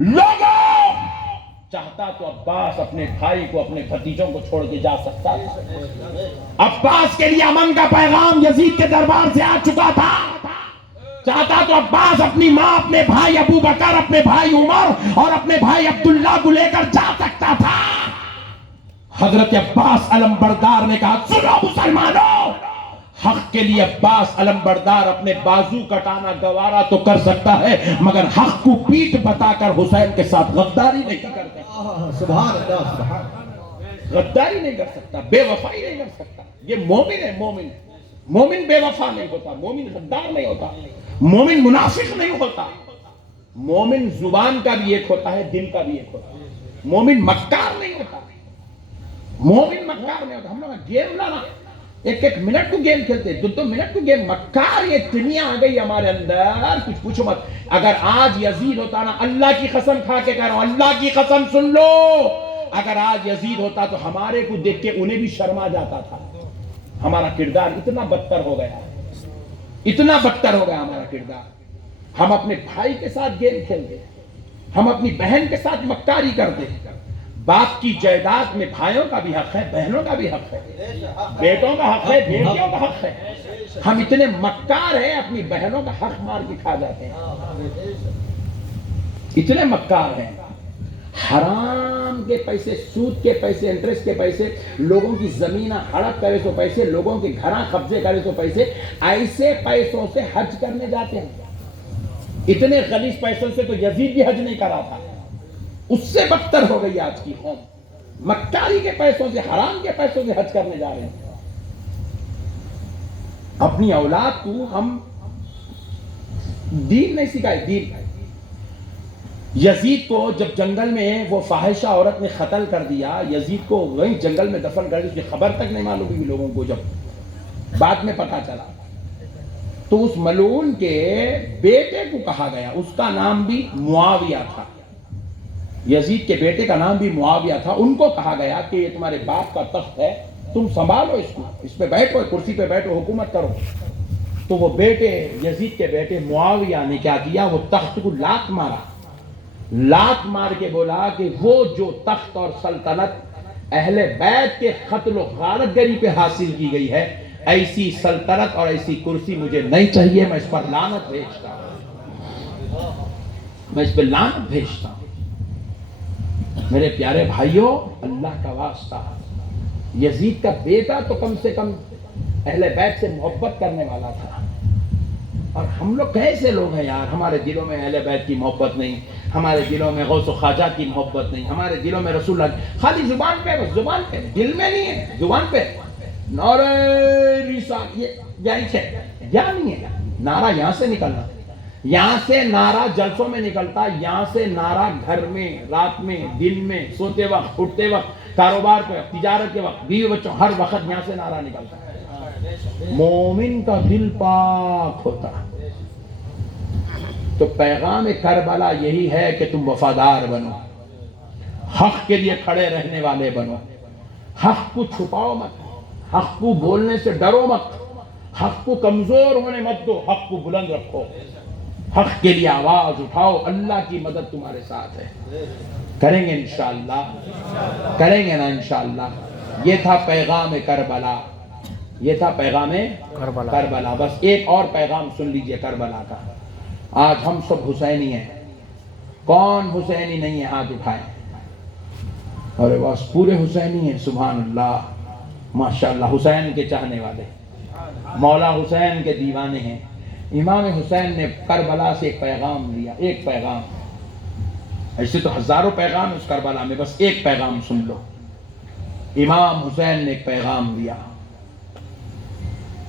لوگوں، چاہتا تو عباس اپنے بھائی کو، اپنے بھتیجوں کو چھوڑ کے جا سکتا تھا۔ عباس کے لیے امن کا پیغام یزید کے دربار سے آ چکا تھا۔ چاہتا تو عباس اپنی ماں، اپنے بھائی ابو بکر، اپنے بھائی عمر اور اپنے بھائی عبداللہ کو لے کر جا سکتا تھا۔ حضرت عباس علمبردار نے کہا سنو مسلمانوں، حق کے لیے عباس علمبردار اپنے بازو کٹانا گوارا تو کر سکتا ہے، مگر حق کو پیٹھ بتا کر حسین کے ساتھ غداری نہیں کر سکتا۔ سبحان اللہ، سبحان اللہ۔ غداری نہیں کر سکتا، بے وفائی نہیں کر سکتا۔ یہ مومن ہے، مومن۔ مومن بے وفا نہیں ہوتا، مومن غدار نہیں ہوتا، مومن منافق نہیں ہوتا۔ مومن زبان کا بھی ایک ہوتا ہے، دل کا بھی ایک ہوتا ہے۔ مومن مکار نہیں ہوتا، مومن مکار نہیں ہوتا۔ ہم لوگ گیم لانا، ایک ایک منٹ کو گیم کھیلتے، دو دو منٹ کو گیم، مکار یہ دنیا آ گئی ہمارے اندر، کچھ پوچھو مت۔ اگر آج یزید ہوتا نا، اللہ کی قسم کھا کے کہہ رہا ہوں، اللہ کی قسم سن لو، اگر آج یزید ہوتا تو ہمارے کو دیکھ کے انہیں بھی شرما جاتا تھا۔ ہمارا کردار اتنا بدتر ہو گیا، اتنا بدتر ہو گیا ہمارا کردار۔ ہم اپنے بھائی کے ساتھ گیم کھیلتے، ہم اپنی بہن کے ساتھ مکاری کرتے۔ باپ کی جائیداد میں بھائیوں کا بھی حق ہے، بہنوں کا بھی حق ہے، بیٹوں کا حق ہے، بیٹیوں کا حق ہے۔ ہم اتنے مکار ہیں، اپنی بہنوں کا حق مار کے کھا جاتے ہیں، اتنے مکار ہیں۔ حرام کے پیسے، سود کے پیسے، انٹرسٹ کے پیسے، لوگوں کی زمینہ ہڑپ کرے سو پیسے، لوگوں کے گھراں قبضے کرے سو پیسے، ایسے پیسوں سے حج کرنے جاتے ہیں۔ اتنے غلیظ پیسوں سے تو یزید بھی حج نہیں کرا تھا۔ اس سے بدتر ہو گئی آج کی قوم، مکاری کے پیسوں سے، حرام کے پیسوں سے حج کرنے جا رہے ہیں۔ اپنی اولاد کو ہم دین نہیں سکھائے، دین۔ یزید کو جب جنگل میں وہ فاحشہ عورت نے قتل کر دیا، یزید کو وہیں جنگل میں دفن کر دیا، اس کی خبر تک نہیں معلوم ہوئی لوگوں کو، جب بعد میں پتہ چلا تو اس ملعون کے بیٹے کو کہا گیا، اس کا نام بھی معاویہ تھا، یزید کے بیٹے کا نام بھی معاویہ تھا، ان کو کہا گیا کہ یہ تمہارے باپ کا تخت ہے، تم سنبھالو اس کو، اس پہ بیٹھو، کرسی پہ بیٹھو، حکومت کرو۔ تو وہ بیٹے، یزید کے بیٹے معاویہ نے کیا کیا، وہ تخت کو لات مارا، لات مار کے بولا کہ وہ جو تخت اور سلطنت اہل بیت کے قتل و غارت گری پہ حاصل کی گئی ہے، ایسی سلطنت اور ایسی کرسی مجھے نہیں چاہیے، میں اس پر لعنت بھیجتا ہوں، میں اس پہ لعنت بھیجتا ہوں۔ میرے پیارے بھائیوں، اللہ کا واسطہ، یزید کا بیٹا تو کم سے کم اہل بیت سے محبت کرنے والا تھا، اور ہم لوگ کیسے لوگ ہیں یار، ہمارے دلوں میں اہل بیت کی محبت نہیں، ہمارے دلوں میں غوث و خواجہ کی محبت نہیں، ہمارے دلوں میں رسول اللہ، خالی زبان پہ، بس زبان پہ، دل میں نہیں ہے، زبان پہ نعرہ رسالت، یہ جائز ہے، یا نہیں ہے نعرہ، یہاں سے نکلنا، یہاں سے نعرہ جلسوں میں نکلتا، یہاں سے نعرہ گھر میں، رات میں، دن میں، سوتے وقت، اٹھتے وقت، کاروبار پہ، تجارت کے وقت، بیوی بچوں، ہر وقت یہاں سے نعرہ نکلتا ہے۔ مومن کا دل پاک ہوتا، تو پیغام کربلا یہی ہے کہ تم وفادار بنو، حق کے لیے کھڑے رہنے والے بنو، حق کو چھپاؤ مت، حق کو بولنے سے ڈرو مت، حق کو کمزور ہونے مت دو، حق کو بلند رکھو، حق کے لیے آواز اٹھاؤ، اللہ کی مدد تمہارے ساتھ ہے۔ کریں گے انشاءاللہ، کریں گے نا انشاءاللہ۔ یہ تھا پیغام کربلا، یہ تھا پیغام کربلا۔ بس ایک اور پیغام سن لیجئے کربلا کا۔ آج ہم سب حسینی ہیں، کون حسینی نہیں ہے، ہاتھ اٹھائیں۔ اور بس پورے حسینی ہیں، سبحان اللہ، ماشاءاللہ، حسین کے چاہنے والے، مولا حسین کے دیوانے ہیں۔ امام حسین نے کربلا سے ایک پیغام لیا، ایک پیغام، ایسے تو ہزاروں پیغام اس کربلا میں، بس ایک پیغام سن لو۔ امام حسین نے ایک پیغام دیا،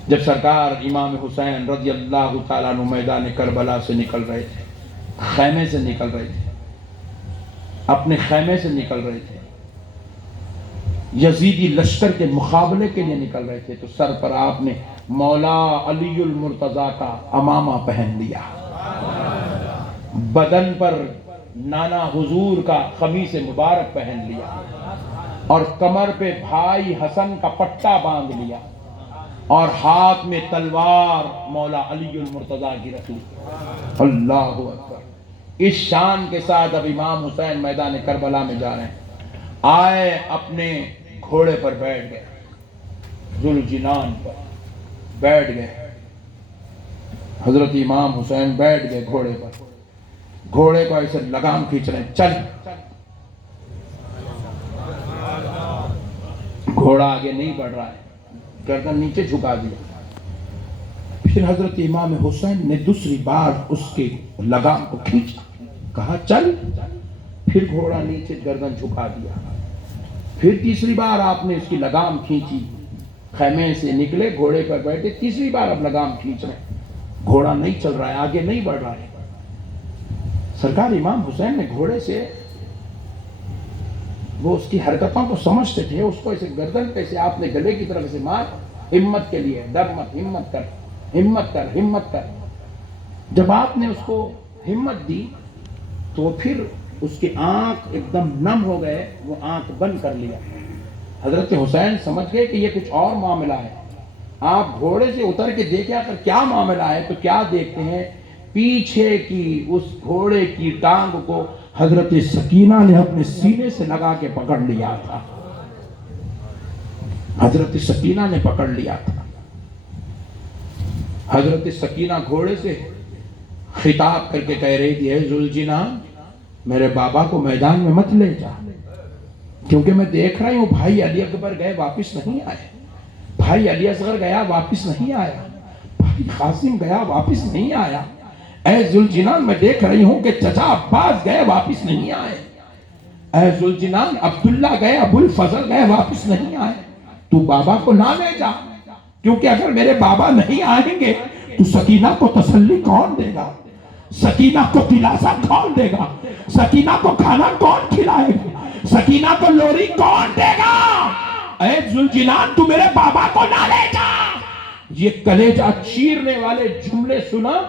جب سرکار امام حسین رضی اللہ تعالیٰ عنہ میدان کربلا سے نکل رہے تھے، خیمے سے نکل رہے تھے، اپنے خیمے سے نکل رہے تھے، یزیدی لشکر کے مقابلے کے لیے نکل رہے تھے، تو سر پر آپ نے مولا علی المرتضیٰ کا امامہ پہن لیا، بدن پر نانا حضور کا قمیص مبارک پہن لیا، اور کمر پہ بھائی حسن کا پٹا باندھ لیا، اور ہاتھ میں تلوار مولا علی المرتضیٰ کی رکھ لی۔ اللہ اکبر، اس شان کے ساتھ اب امام حسین میدان کربلا میں جا رہے ہیں، آئے اپنے گھوڑے پر بیٹھ گئے، ذوالجنان پر بیٹھ گئے، حضرت امام حسین بیٹھ گئے گھوڑے پر، گھوڑے کو ایسے لگام کھینچ رہے ہیں، چل۔ گھوڑا آگے نہیں بڑھ رہا ہے، گردن نیچے جھکا دیا۔ پھر حضرت امام حسین نے دوسری بار اس کے لگام کو کھینچا، کہا چل، پھر گھوڑا نیچے گردن جھکا دیا۔ پھر تیسری بار آپ نے اس کی لگام کھینچی، خیمے سے نکلے، گھوڑے پر بیٹھے، تیسری بار اب لگام کھینچ رہے ہیں، گھوڑا نہیں چل رہا ہے، آگے نہیں بڑھ رہا ہے۔ سرکار امام حسین نے گھوڑے سے، وہ اس کی حرکتوں کو سمجھتے تھے، اس کو ایسے گردن پہ سے آپ نے گلے کی طرف سے مار، ہمت کے لیے، ڈر مت، ہمت کر، ہمت کر، ہمت کر۔ جب آپ نے اس کو ہمت دی تو پھر اس کی آنکھ ایک دم نم ہو گئے، وہ آنکھ بند کر لیا۔ حضرت حسین سمجھ گئے کہ یہ کچھ اور معاملہ ہے۔ آپ گھوڑے سے اتر کے دیکھیں آخر کیا معاملہ ہے، تو کیا دیکھتے ہیں، پیچھے کی اس گھوڑے کی ٹانگ کو حضرت سکینہ نے اپنے سینے سے لگا کے پکڑ لیا تھا، حضرت سکینہ نے پکڑ لیا تھا۔ حضرت سکینہ گھوڑے سے خطاب کر کے کہہ رہی تھی، اے ذوالجنان، میرے بابا کو میدان میں مت لے جا، کیونکہ میں دیکھ رہی ہوں بھائی علی اکبر گئے واپس نہیں آئے، بھائی علی اصغر گیا واپس نہیں آیا، بھائی قاسم گیا واپس نہیں آیا، اے ذوالجنان میں دیکھ رہی ہوں کہ چچا عباس گئے واپس نہیں آئے، اے ذوالجنان عبداللہ گئے، ابو الفضل گئے واپس نہیں آئے، تو بابا کو نہ لے جا، کیونکہ اگر میرے بابا نہیں آئیں گے تو سکینہ کو تسلی کون دے گا، سکینہ کو دلاسا کون دے گا، سکینہ کو کھانا کون کھلائے گا، سکینہ کو لوری کون دے گا، اے ذوالجنان تو میرے بابا کو نہ لے جا۔ یہ کلیجہ چیرنے والے جملے سنا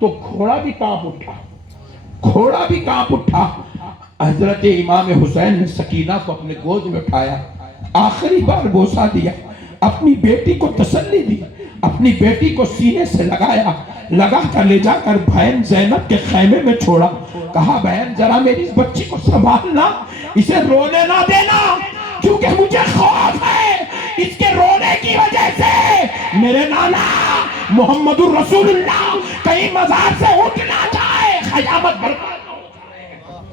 تو گھوڑا بھی کانپ اٹھا، گھوڑا بھی کانپ اٹھا۔ حضرت امام حسین نے سکینہ کو اپنے گود میں اٹھایا، آخری بار بوسہ دیا، اپنی بیٹی کو تسلی دی، اپنی بیٹی کو سینے سے لگایا، لگا کر لے جا کر بہن زینب کے خیمے میں چھوڑا، کہا بہن ذرا میری اس بچی کو سنبھالنا، اسے رونے نہ دینا، کیونکہ مجھے خوف ہے اس کے رونے کی وجہ سے میرے نانا محمد الرسول اللہ کہیں مزار سے اٹھ نہ جائے، قیامت برپا نہ ہو جائے،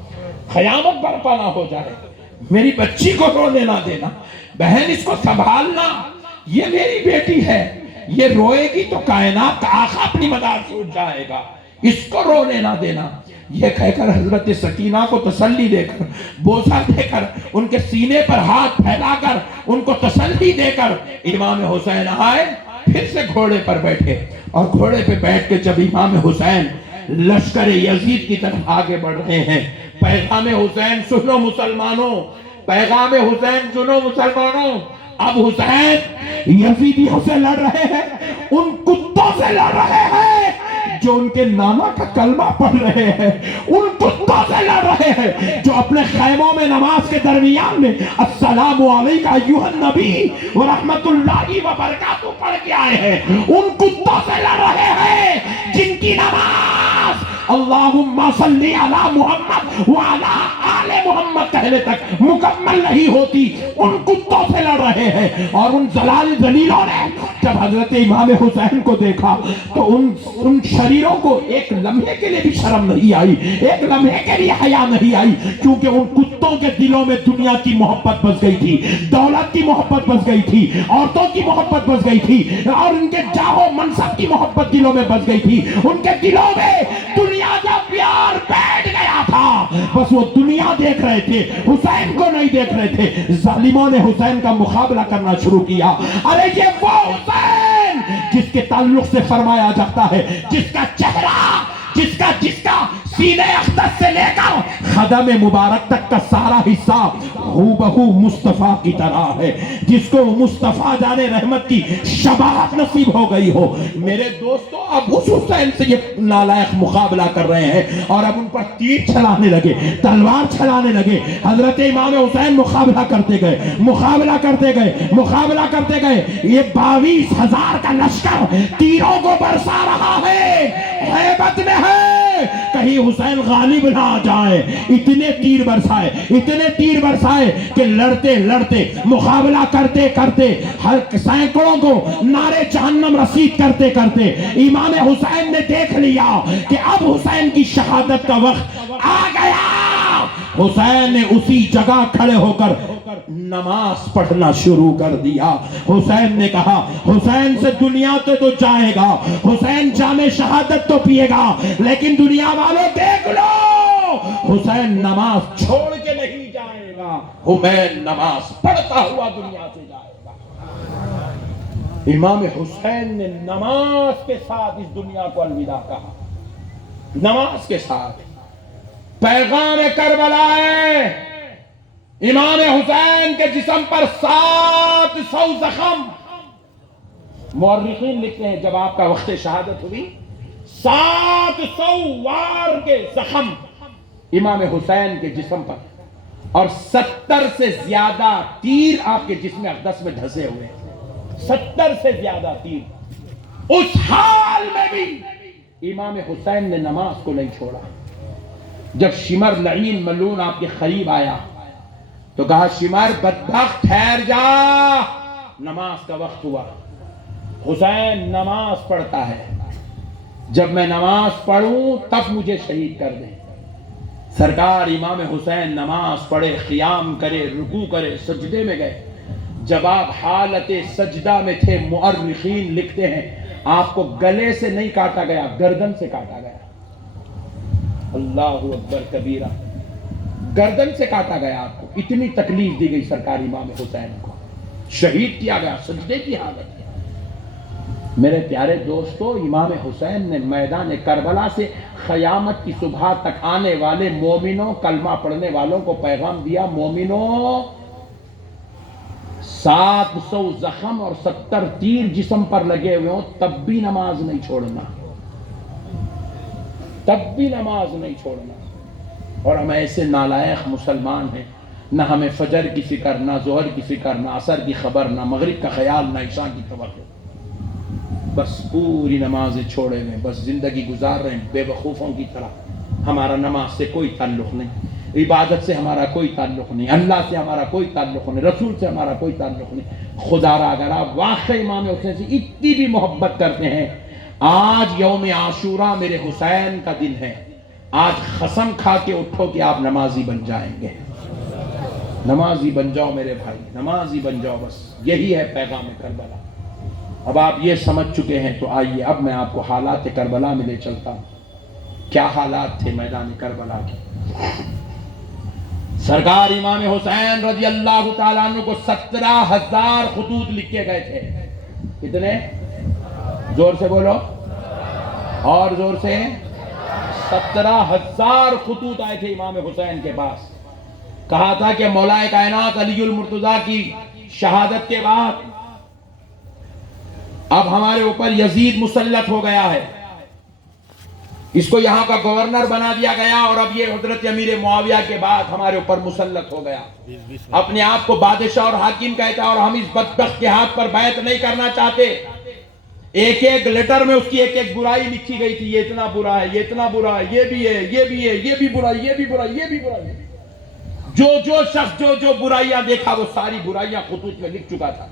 قیامت برپا نہ ہو جائے، میری بچی کو رونے نہ دینا، بہن اس کو سنبھالنا، یہ میری بیٹی ہے، یہ روئے گی تو کائنات کا آقا اپنی مدار سے اٹھ جائے گا، اس کو رونے نہ دینا۔ یہ کہہ کر حضرت سکینہ کو تسلی دے کر، بوسہ دے کر، ان کے سینے پر ہاتھ پھیلا کر، ان کو تسلی دے کر امام حسین آئے، پھر سے گھوڑے پر بیٹھے، اور گھوڑے پہ بیٹھ کے جب امام حسین لشکر یزید کی طرف آگے بڑھ رہے ہیں، پیغام حسین سنو مسلمانوں، پیغام حسین سنو مسلمانوں، اب حسین یزیدیوں سے لڑ رہے ہیں، ان کتوں سے لڑ رہے ہیں جو ان کے نانا کا کلمہ پڑھ رہے ہیں، ان کتوں سے لڑ رہے ہیں جو اپنے خیموں میں نماز کے درمیان میں السلام علیکہ ایھا النبی ورحمت اللہ وبرکاتہ پڑھ کے آئے ہیں، ان کتوں سے لڑ رہے ہیں جن کی نماز اللہم صلی علی محمد وعلی آل محمد کہنے تک مکمل نہیں ہوتی، ان کتوں سے لڑ رہے ہیں۔ اور ان ذلیلوں نے جب حضرت امام حسین کو دیکھا تو ان شریروں کو ایک لمحے کے لیے بھی شرم نہیں آئی، ایک لمحے کے لیے حیا نہیں آئی، کیونکہ ان کتوں کے دلوں میں دنیا کی محبت بس گئی تھی، دولت کی محبت بس گئی تھی، عورتوں کی محبت بس گئی تھی، اور ان کے جاہ و منصب کی محبت دلوں میں بس گئی تھی، ان کے دلوں میں دنیا کا پیار بیٹھ گیا تھا، بس وہ دنیا دیکھ رہے تھے، حسین کو نہیں دیکھ رہے تھے۔ ظالموں نے حسین کا مقابلہ کرنا شروع کیا، ارے یہ وہ حسین جس کے تعلق سے فرمایا جاتا ہے، جس کا چہرہ، جس کا سینے اقدس سے لے کر خدم مبارک تک کا سارا حصہ ہو بہو مصطفیٰ کی طرح ہے، جس کو مصطفیٰ جان رحمت کی شباہت نصیب ہو گئی ہو۔ میرے دوستو اب اس حسین سے یہ نالائق مقابلہ کر رہے ہیں، اور اب ان پر تیر چلانے لگے، تلوار چلانے لگے۔ حضرت امام حسین مقابلہ کرتے گئے، مقابلہ کرتے گئے، مقابلہ کرتے گئے، یہ 22,000 کا لشکر تیروں کو برسا رہا ہے، ہیبت میں ہے، کہیں حسین غالب نہ آ جائے. اتنے تیر برسائے کہ لڑتے لڑتے مقابلہ کرتے کرتے ہر سینکڑوں کو نعرے جہنم رسید کرتے کرتے امام حسین نے دیکھ لیا کہ اب حسین کی شہادت کا وقت آ گیا. حسین نے اسی جگہ کھڑے ہو کر نماز پڑھنا شروع کر دیا. حسین نے کہا حسین سے دنیا تو جائے گا, حسین جام شہادت تو پیے گا, لیکن دنیا والوں دیکھ لو حسین نماز چھوڑ کے نہیں جائے گا, حسین نماز پڑھتا ہوا دنیا سے جائے گا. امام حسین نے نماز کے ساتھ اس دنیا کو الوداع کہا. نماز کے ساتھ پیغام کربلا ہے. امام حسین کے جسم پر 700 زخم. مورخین لکھتے ہیں جب آپ کا وقت شہادت ہوئی 700 وار کے زخم امام حسین کے جسم پر, اور 70 سے زیادہ تیر آپ کے جسم اقدس میں دھسے ہوئے. 70 سے زیادہ تیر. اس حال میں بھی امام حسین نے نماز کو نہیں چھوڑا. جب شمر لعین ملعون آپ کے قریب آیا تو کہا شمر بدبخت ٹھہر جا, نماز کا وقت ہوا. حسین نماز پڑھتا ہے, جب میں نماز پڑھوں تب مجھے شہید کر دیں. سرکار امام حسین نماز پڑھے, قیام کرے, رکوع کرے, سجدے میں گئے. جب آپ حالت سجدہ میں تھے مؤرخین لکھتے ہیں آپ کو گلے سے نہیں کاٹا گیا, گردن سے کاٹا گیا. اللہ اکبر کبیرہ. گردن سے کاٹا گیا آپ کو. اتنی تکلیف دی گئی سرکار امام حسین کو, شہید کیا گیا سجدے کی حالت میں. میرے پیارے دوستو, امام حسین نے میدان کربلا سے قیامت کی صبح تک آنے والے مومنوں, کلمہ پڑھنے والوں کو پیغام دیا, مومنوں 700 زخم اور 70 تیر جسم پر لگے ہوئے ہوں تب بھی نماز نہیں چھوڑنا, تب بھی نماز نہیں چھوڑنا. اور ہم ایسے نالائق مسلمان ہیں, نہ ہمیں فجر کی فکر, نہ ظہر کی فکر, نہ عصر کی خبر, نہ مغرب کا خیال, نہ عشاء کی توقع. بس پوری نمازیں چھوڑے ہوئے, بس زندگی گزار رہے ہیں بے وقوفوں کی طرح. ہمارا نماز سے کوئی تعلق نہیں, عبادت سے ہمارا کوئی تعلق نہیں, اللہ سے ہمارا کوئی تعلق نہیں, رسول سے ہمارا کوئی تعلق نہیں. خدا را اگر آپ واقعی امام حسین سے اتنی بھی محبت کرتے ہیں, آج یوم عاشوراء میرے حسین کا دن ہے, آج قسم کھا کے اٹھو کہ آپ نمازی بن جائیں گے. نمازی بن جاؤ میرے بھائی, نمازی بن جاؤ. بس یہی ہے پیغام کربلا. اب آپ یہ سمجھ چکے ہیں تو آئیے اب میں آپ کو حالات کربلا میں لے چلتا ہوں. کیا حالات تھے میدان کربلا کے. سرکار امام حسین رضی اللہ تعالیٰ عنہ کو 17,000 خطوط لکھے گئے تھے. کتنے؟ زور سے بولو, اور زور سے. 17,000 خطوط آئے تھے امام حسین کے پاس. کہا تھا کہ مولا کائنات علی المرتضیٰ کی شہادت کے بعد اب ہمارے اوپر یزید مسلط ہو گیا ہے, اس کو یہاں کا گورنر بنا دیا گیا, اور اب یہ حضرت امیر معاویہ کے بعد ہمارے اوپر مسلط ہو گیا. اپنے آپ کو بادشاہ اور حاکم کہتا ہے, اور ہم اس بدبخت کے ہاتھ پر بیعت نہیں کرنا چاہتے. ایک ایک لیٹر میں اس کی ایک ایک برائی لکھی گئی تھی, یہ اتنا برا ہے, یہ اتنا برا ہے, یہ بھی ہے, یہ بھی ہے, یہ بھی برا ہے, یہ بھی برا ہے, یہ بھی برا ہے. جو شخص جو برائیاں دیکھا وہ ساری برائیاں خطوط میں لکھ چکا تھا.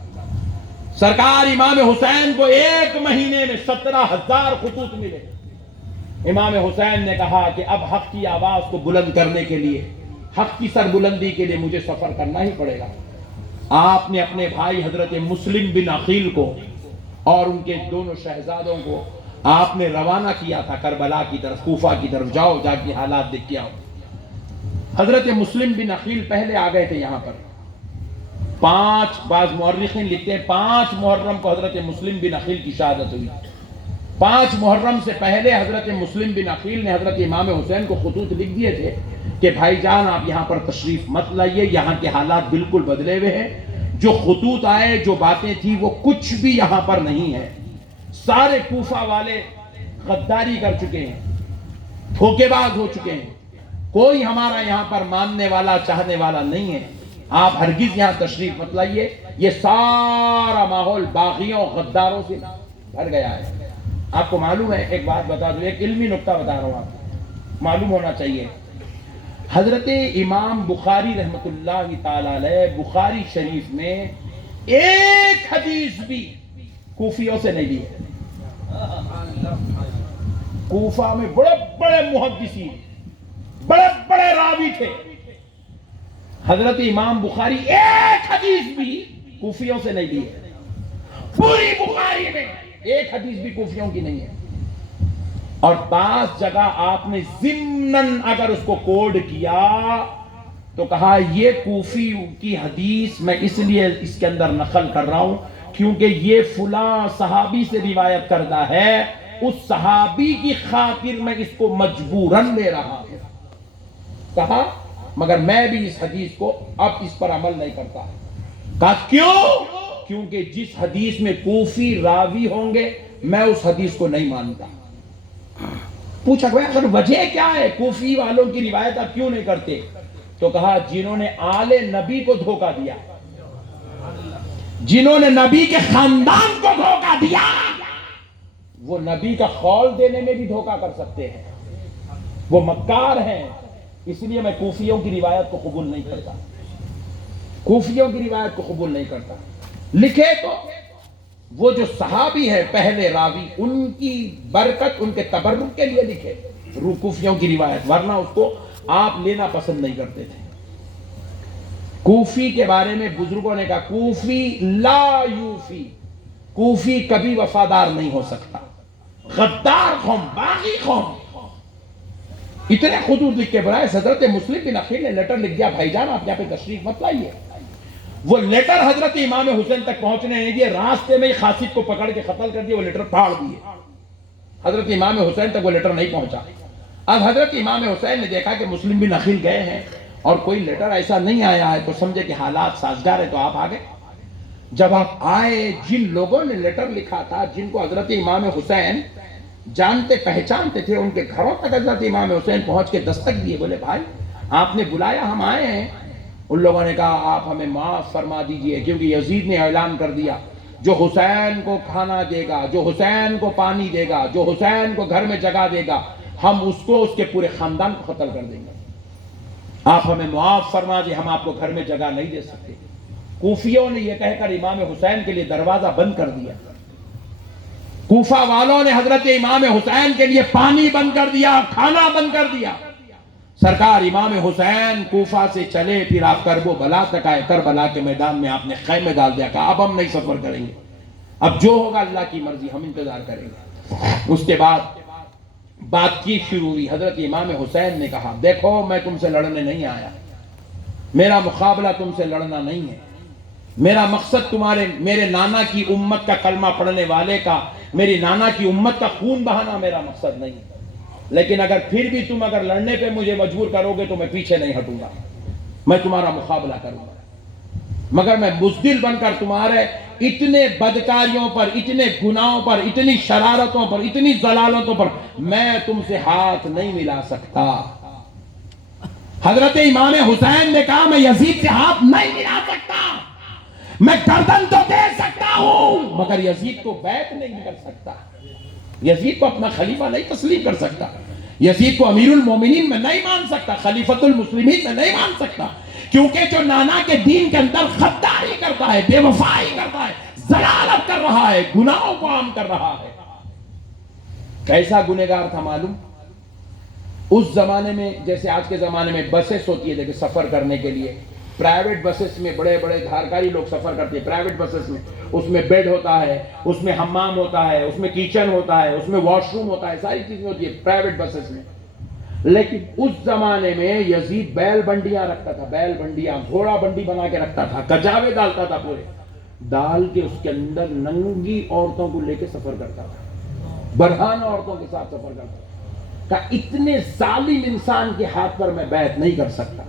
سرکار امام حسین کو ایک مہینے میں 17,000 خطوط ملے. امام حسین نے کہا کہ اب حق کی آواز کو بلند کرنے کے لیے, حق کی سربلندی کے لیے مجھے سفر کرنا ہی پڑے گا. آپ نے اپنے بھائی حضرت مسلم بن عقیل کو اور ان کے دونوں شہزادوں کو آپ نے روانہ کیا تھا کربلا کی طرف, کوفہ کی طرف. جاؤ جا کے حالات دیکھ کے آؤ. حضرت مسلم بن عقیل پہلے آ گئے تھے یہاں پر. 5 بعض مورخین لکھتے ہیں 5 محرم کو حضرت مسلم بن عقیل کی شہادت ہوئی. 5 محرم سے پہلے حضرت مسلم بن عقیل نے حضرت امام حسین کو خطوط لکھ دیے تھے کہ بھائی جان آپ یہاں پر تشریف مت لائیے, یہاں کے حالات بالکل بدلے ہوئے ہیں. جو خطوط آئے, جو باتیں تھی وہ کچھ بھی یہاں پر نہیں ہے. سارے کوفہ والے غداری کر چکے ہیں, دھوکے باز ہو چکے ہیں, کوئی ہمارا یہاں پر ماننے والا چاہنے والا نہیں ہے. آپ ہرگز یہاں تشریف مت لائیے. یہ سارا ماحول باغیوں غداروں سے بھر گیا ہے. آپ کو معلوم ہے, ایک بات بتا دوں, ایک علمی نکتہ بتا رہا ہوں آپ کو. معلوم ہونا چاہیے. حضرت امام بخاری رحمت اللہ تعالی علیہ بخاری شریف میں ایک حدیث بھی کوفیوں سے نہیں لی ہے. کوفہ میں بڑے بڑے محدثین، بڑے بڑے راوی تھے. حضرت امام بخاری ایک حدیث بھی کوفیوں سے نہیں لی ہے. پوری بخاری میں ایک حدیث بھی کوفیوں کی نہیں ہے. اور بعض جگہ آپ نے ضمناً اگر اس کو کوڈ کیا تو کہا یہ کوفی کی حدیث میں اس لیے اس کے اندر نقل کر رہا ہوں کیونکہ یہ فلاں صحابی سے روایت کردہ ہے، اس صحابی کی خاطر میں اس کو مجبوراً لے رہا ہوں. کہا مگر میں بھی اس حدیث کو اب اس پر عمل نہیں کرتا. کہا کیوں؟ کیونکہ جس حدیث میں کوفی راوی ہوں گے میں اس حدیث کو نہیں مانتا. پوچھا کہ اگر وجہ کیا ہے کوفی والوں کی روایت آپ کیوں نہیں کرتے؟ تو کہا جنہوں نے آل نبی کو دھوکہ دیا، جنہوں نے نبی کے خاندان کو دھوکہ دیا، وہ نبی کا قول دینے میں بھی دھوکہ کر سکتے ہیں، وہ مکار ہیں. اس لیے میں کوفیوں کی روایت کو قبول نہیں کرتا، کوفیوں کی روایت کو قبول نہیں کرتا. لکھے تو وہ جو صحابی ہے پہلے راوی، ان کی برکت ان کے تبرک کے لیے لکھے کوفیوں کی روایت، ورنہ اس کو آپ لینا پسند نہیں کرتے تھے. کوفی کے بارے میں بزرگوں نے کہا کوفی لا یوفی، کوفی کبھی وفادار نہیں ہو سکتا، غدار قوم، باغی قوم. اتنے خطوط لکھ کے برائے حضرت مسلم بن عقیل نے لیٹر لکھ دیا بھائی جان آپ یہاں پہ تشریف مت لائیے. وہ لیٹر حضرت امام حسین تک پہنچنے نہیں دیے، راستے میں خاصد کو پکڑ کے قتل کر دیا، وہ لیٹر پھاڑ دیے. حضرت امام حسین تک وہ لیٹر نہیں پہنچا. اب حضرت امام حسین نے دیکھا کہ مسلم بن عقیل گئے ہیں اور کوئی لیٹر ایسا نہیں آیا ہے تو سمجھے کہ حالات سازگار ہے تو آپ آگے. جب آپ آئے، جن لوگوں نے لیٹر لکھا تھا، جن کو حضرت امام حسین جانتے پہچانتے تھے، ان کے گھروں تک حضرت امام حسین پہنچ کے دستک دیے. بولے بھائی آپ نے بلایا، ہم آئے ہیں. ان لوگوں نے کہا آپ ہمیں معاف فرما دیجئے کیونکہ یزید نے اعلان کر دیا جو حسین کو کھانا دے گا، جو حسین کو پانی دے گا، جو حسین کو گھر میں جگہ دے گا، ہم اس کو اس کے پورے خاندان کو قتل کر دیں گے. آپ ہمیں معاف فرما دیجئے، ہم آپ کو گھر میں جگہ نہیں دے سکتے. کوفیوں نے یہ کہہ کر امام حسین کے لیے دروازہ بند کر دیا. کوفہ والوں نے حضرت امام حسین کے لیے پانی بند کر دیا، کھانا بند کر دیا. سرکار امام حسین کوفہ سے چلے، پھر آپ کربلا تک آئے. کربلا کے میدان میں آپ نے خیمے ڈال دیا، کہا اب ہم نہیں سفر کریں گے، اب جو ہوگا اللہ کی مرضی، ہم انتظار کریں گے. اس کے بعد بات چیت شروع ہوئی. حضرت امام حسین نے کہا دیکھو میں تم سے لڑنے نہیں آیا، میرا مقابلہ تم سے لڑنا نہیں ہے. میرا مقصد میرے نانا کی امت کا کلمہ پڑھنے والے کا، میری نانا کی امت کا خون بہانا میرا مقصد نہیں ہے. لیکن اگر پھر بھی تم اگر لڑنے پہ مجھے مجبور کرو گے تو میں پیچھے نہیں ہٹوں گا، میں تمہارا مقابلہ کروں گا. مگر میں بزدل بن کر تمہارے اتنے بدکاریوں پر، اتنے گناہوں پر، اتنی شرارتوں پر، اتنی ضلالتوں پر میں تم سے ہاتھ نہیں ملا سکتا. حضرت امام حسین نے کہا میں یزید سے ہاتھ نہیں ملا سکتا، میں گردن تو دے سکتا ہوں مگر یزید کو بیعت نہیں کر سکتا، یزید کو اپنا خلیفہ نہیں تسلیم کر سکتا، یزید کو امیر المومنین میں نہیں مان سکتا، خلیفۃ المسلمین میں نہیں مان سکتا. کیونکہ جو نانا کے دین کے اندر غداری کرتا ہے، بے وفائی کرتا ہے، ضلالت کر رہا ہے، گناہوں کو عام کر رہا ہے. کیسا گنہگار تھا معلوم؟ اس زمانے میں جیسے آج کے زمانے میں بسیں ہوتی ہے، دیکھیں سفر کرنے کے لیے پرائیویٹ بسز میں بڑے بڑے دھارکاری لوگ سفر کرتے ہیں پرائیویٹ بسز میں. اس میں بیڈ ہوتا ہے، اس میں حمام ہوتا ہے، اس میں کچن ہوتا ہے، اس میں واش روم ہوتا ہے، ساری چیزیں ہوتی ہے پرائیویٹ بسز میں. لیکن اس زمانے میں یزید بیل بنڈیاں رکھتا تھا، بیل بنڈیاں، گھوڑا بنڈی بنا کے رکھتا تھا، کجاوے ڈالتا تھا پورے، ڈال کے اس کے اندر ننگی عورتوں کو لے کے سفر کرتا تھا، برہنہ عورتوں کے ساتھ سفر کرتا تھا. کہ اتنے ظالم انسان کے ہاتھ پر میں بیعت نہیں کر سکتا.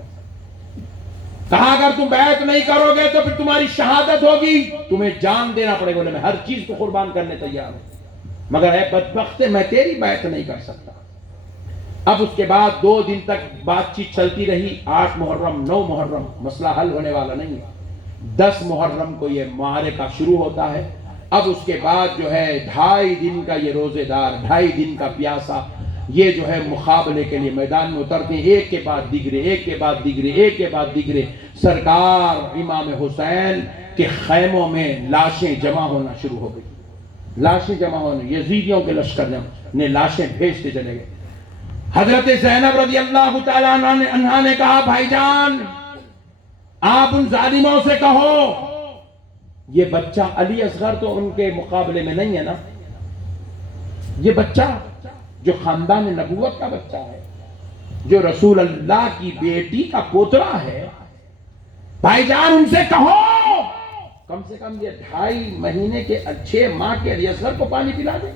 کہا اگر تم بیعت نہیں کرو گے تو پھر تمہاری شہادت ہوگی، تمہیں جان دینا پڑے گا. میں ہر چیز کو قربان کرنے تیار ہوں مگر اے بدبخت میں تیری بیعت نہیں کر سکتا. اب اس کے بعد 2 دن تک بات چیت چلتی رہی. 8 محرم 9 محرم مسئلہ حل ہونے والا نہیں ہے. 10 محرم کو یہ معرکہ شروع ہوتا ہے. اب اس کے بعد جو ہے 2.5 دن کا یہ روزے دار، 2.5 دن کا پیاسا یہ جو ہے مقابلے کے لیے میدان میں اترتے ہیں، ایک کے بعد دیگرے، ایک کے بعد دیگرے، ایک کے بعد دیگرے۔ سرکار امام حسین کے خیموں میں لاشیں جمع ہونا شروع ہو گئی، لاشیں جمع ہونے، یزیدیوں کے لشکر نے لاشیں بھیجتے چلے گئے۔ حضرت زینب رضی اللہ تعالیٰ عنہا نے کہا بھائی جان آپ ان ظالموں سے کہو، یہ بچہ علی اصغر تو ان کے مقابلے میں نہیں ہے نا، یہ بچہ جو خاندان نبوت کا بچہ ہے، جو رسول اللہ کی بیٹی کا پوترا ہے، بھائی جان ان سے کہو کم سے کم یہ 2.5 مہینے کے 6 ماہ کے علی اصغر کو پانی پلا دے،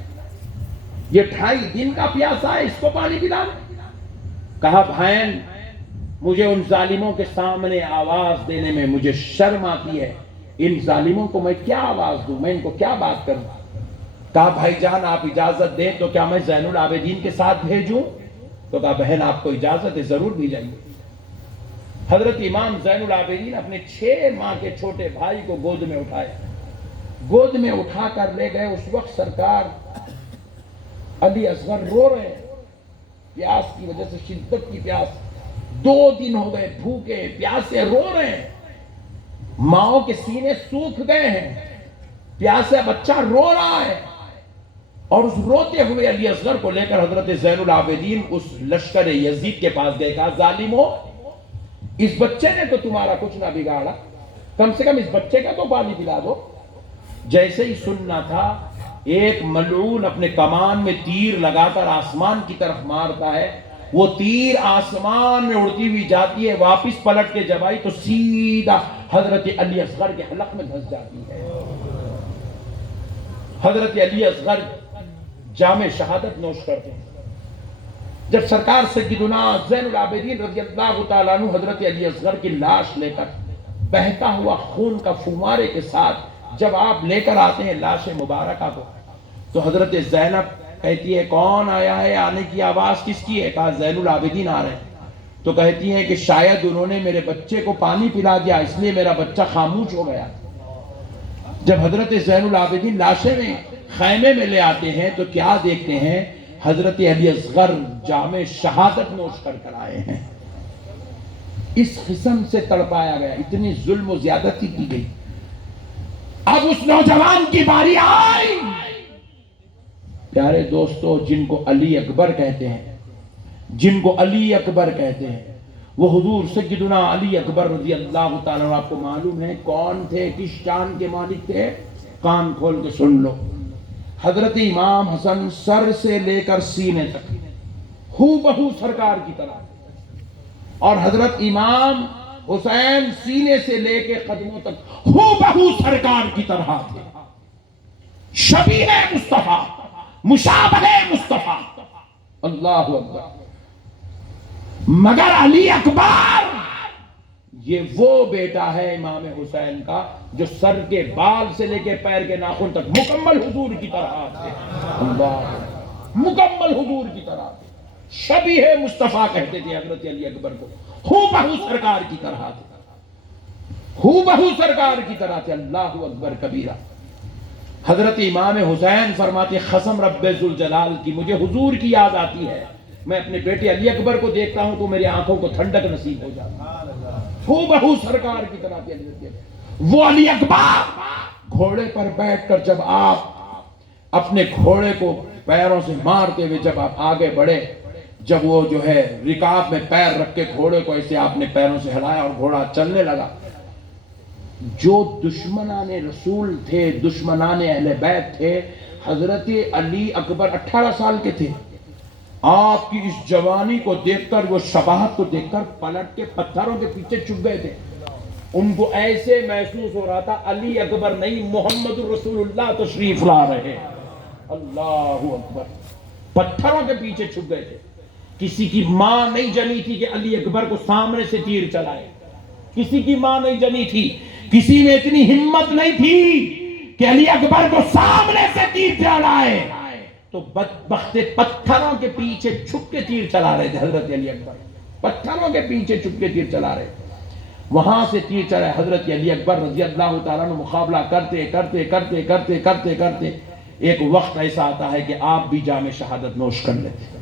یہ 2.5 دن کا پیاسا ہے، اس کو پانی پلا دے۔ کہا بھائین مجھے ان ظالموں کے سامنے آواز دینے میں مجھے شرم آتی ہے، ان ظالموں کو میں کیا آواز دوں، میں ان کو کیا بات کروں؟ کہا بھائی جان آپ اجازت دیں تو کیا میں زین العابدین کے ساتھ بھیجوں؟ تو کہا بہن آپ کو اجازت ہے، ضرور بھیجائیے۔ حضرت امام زین العابدین اپنے 6 ماہ کے چھوٹے بھائی کو گود میں اٹھایا، گود میں اٹھا کر لے گئے۔ اس وقت سرکار علی اصغر رو رہے ہیں، پیاس کی وجہ سے، شدت کی پیاس، 2 دن ہو گئے بھوکے پیاسے رو رہے ہیں، ماؤں کے سینے سوکھ گئے ہیں، پیاسے بچہ رو رہا ہے، اور اس روتے ہوئے علی اصغر کو لے کر حضرت زین العابدین اس لشکر یزید کے پاس گئے۔ کہا ظالمو اس بچے نے تو تمہارا کچھ نہ بگاڑا، کم سے کم اس بچے کا تو پانی پلا دو۔ جیسے ہی سننا تھا ایک ملعون اپنے کمان میں تیر لگا کر آسمان کی طرف مارتا ہے، وہ تیر آسمان میں اڑتی ہوئی جاتی ہے، واپس پلٹ کے جب آئی تو سیدھا حضرت علی اصغر کے حلق میں دھنس جاتی ہے۔ حضرت علی اصغر جام شہادت نوش کرتے ہیں۔ جب سرکار سیدنا زین العابدین رضی اللہ تعالیٰ عنہ حضرت علی اصغر کی لاش لے کر بہتا ہوا خون کا فوارے کے ساتھ جب آپ لے کر آتے ہیں لاش مبارکہ کو، تو حضرت زینب کہتی ہے کون آیا ہے، آنے کی آواز کس کی ہے؟ کہا زین العابدین آ رہے ہیں۔ تو کہتی ہیں کہ شاید انہوں نے میرے بچے کو پانی پلا دیا، اس لیے میرا بچہ خاموش ہو گیا۔ جب حضرت زین العابدین لاشیں میں خیمے میں لے آتے ہیں تو کیا دیکھتے ہیں؟ حضرت علی اصغر جام شہادت نوش کر آئے ہیں۔ اس قسم سے تڑپایا گیا، اتنی ظلم و زیادتی کی گئی۔ اب اس نوجوان کی باری آئی۔ پیارے دوستو جن کو علی اکبر کہتے ہیں، جن کو علی اکبر کہتے ہیں، وہ حضور سیدنا علی اکبر رضی اللہ تعالیٰ عنہ، آپ کو معلوم ہے کون تھے، کس شان کے مالک تھے؟ کان کھول کے سن لو۔ حضرت امام حسن سر سے لے کر سینے تک ہو بہو سرکار کی طرح، اور حضرت امام حسین سینے سے لے کے قدموں تک ہو بہو سرکار کی طرح تھے، شبیہ مصطفیٰ، مشابہ مصطفیٰ۔ اللہ اکبر۔ مگر علی اکبر یہ وہ بیٹا ہے امام حسین کا جو سر کے بال سے لے کے پیر کے ناخن تک مکمل حضور کی طرح تھے۔ اللہ، مکمل حضور کی طرح تھے، شبیہ مصطفیٰ کہتے تھے حضرت علی اکبر کو، ہو بہو سرکار کی طرح تھے، ہو بہو سرکار کی طرح تھے۔ اللہ اکبر کبیرہ۔ حضرت امام حسین فرماتے قسم رب ذوالجلال کی مجھے حضور کی یاد آتی ہے، میں اپنے بیٹے علی اکبر کو دیکھتا ہوں تو میری آنکھوں کو ٹھنڈک نصیب ہو جاتی ہے۔ ہو بہو سرکار کی طرح تھے وہ علی اکبر۔ گھوڑے پر بیٹھ کر جب آپ اپنے گھوڑے کو پیروں سے مارتے ہوئے جب آپ آگے بڑھے، جب وہ جو ہے رکاب میں پیر رکھ کے گھوڑے کو ایسے آپ نے پیروں سے ہلایا اور گھوڑا چلنے لگا، جو دشمنان رسول تھے، دشمنان اہل بیت تھے، حضرت علی اکبر 18 سال کے تھے، آپ کی اس جوانی کو دیکھ کر، وہ شباہت کو دیکھ کر پلٹ کے پتھروں کے پیچھے چھپ گئے تھے۔ ان کو ایسے محسوس ہو رہا تھا علی اکبر نہیں محمد رسول اللہ تشریف لا رہے۔ اللہ اکبر۔ پتھروں کے پیچھے چھپ گئے تھے۔ کسی کی ماں نہیں جنی تھی کہ علی اکبر کو سامنے سے تیر چلائے، کسی کی ماں نہیں جنی تھی، کسی میں اتنی ہمت نہیں تھی کہ علی اکبر کو سامنے سے تیر چلائے، تو بدبخت پتھروں کے پیچھے چھپ کے تیر چلا رہے تھے۔ حضرت علی اکبر پتھروں کے پیچھے چھپ کے تیر چلا رہے تھے، وہاں سے تیر چلائے۔ حضرت علی اکبر رضی اللہ تعالیٰ عنہ مقابلہ کرتے کرتے کرتے کرتے کرتے کرتے ایک وقت ایسا آتا ہے کہ آپ بھی جام شہادت نوش کر لیتے۔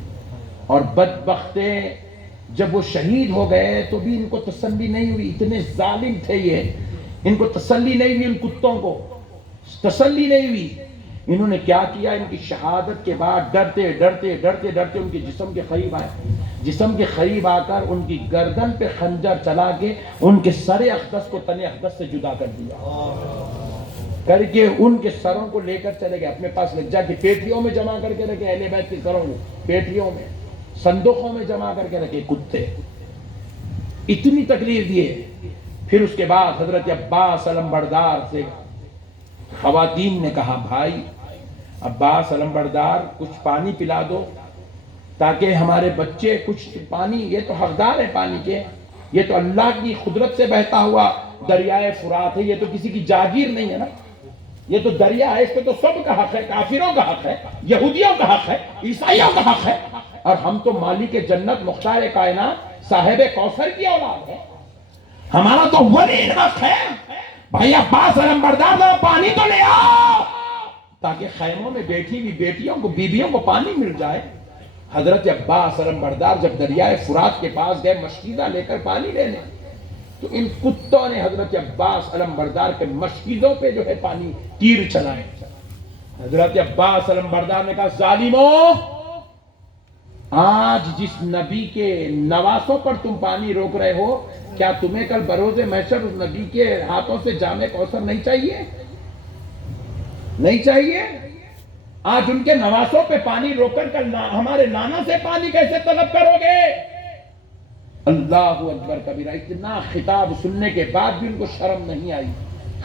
اور بدبختیں جب وہ شہید ہو گئے تو بھی ان کو تسلی نہیں ہوئی، اتنے ظالم تھے یہ، ان کو تسلی نہیں ہوئی، ان کتوں کو تسلی نہیں ہوئی۔ انہوں نے کیا کیا، ان کی شہادت کے بعد ڈرتے ڈرتے ڈرتے ڈرتے ان کے جسم کے قریب آئے، جسم کے قریب آ کر ان کی گردن پہ خنجر چلا کے ان کے سر اقدس کو تن اقدس سے جدا کر دیا، کر کے ان کے سروں کو لے کر چلے گئے اپنے پاس، لگ جا کے پیٹھیوں میں جمع کر کے رکھے، اہل بیت کے سروں کو پیٹھیوں میں، صندوقوں میں جمع کر کے رکھے، کتے اتنی تکلیف دیے۔ پھر اس کے بعد حضرت عباس علمبردار سے خواتین نے کہا، بھائی عباس علمبردار کچھ پانی پلا دو تاکہ ہمارے بچے کچھ پانی، یہ تو حقدار ہے پانی کے، یہ تو اللہ کی قدرت سے بہتا ہوا دریائے فرات ہے، یہ تو کسی کی جاگیر نہیں ہے نا، یہ تو دریا ہے، اس پہ تو سب کا حق ہے، کافروں کا حق ہے، یہودیوں کا حق ہے، عیسائیوں کا حق ہے، اور ہم تو مالک جنت مختار کائنات صاحب کوثر کی اولاد ہے، ہمارا تو ولی حق ہے۔ بھائی عباس علمبردار پانی تو لے آؤ تاکہ خیموں میں بیٹھی ہوئی بیٹیوں کو، بیویوں کو پانی مل جائے۔ حضرت عباس علمبردار جب دریائے فرات کے پاس گئے مشکیزہ لے کر پانی لینے، تو ان کتوں نے حضرت عباس علمبردار کے مشکیزوں پہ جو ہے پانی تیر چلائے۔ حضرت عباس علمبردار نے کہا، ظالموں، آج جس نبی کے نواسوں پر تم پانی روک رہے ہو، کیا تمہیں کل بروز محشر اس نبی کے ہاتھوں سے جام کوثر نہیں چاہیے؟ نہیں چاہیے؟ آج ان کے نواسوں پہ پانی روک کر کل ہمارے نانا سے پانی کیسے طلب کرو گے؟ اللہ اکبر کبیرہ۔ اتنا خطاب سننے کے بعد بھی ان کو شرم نہیں آئی،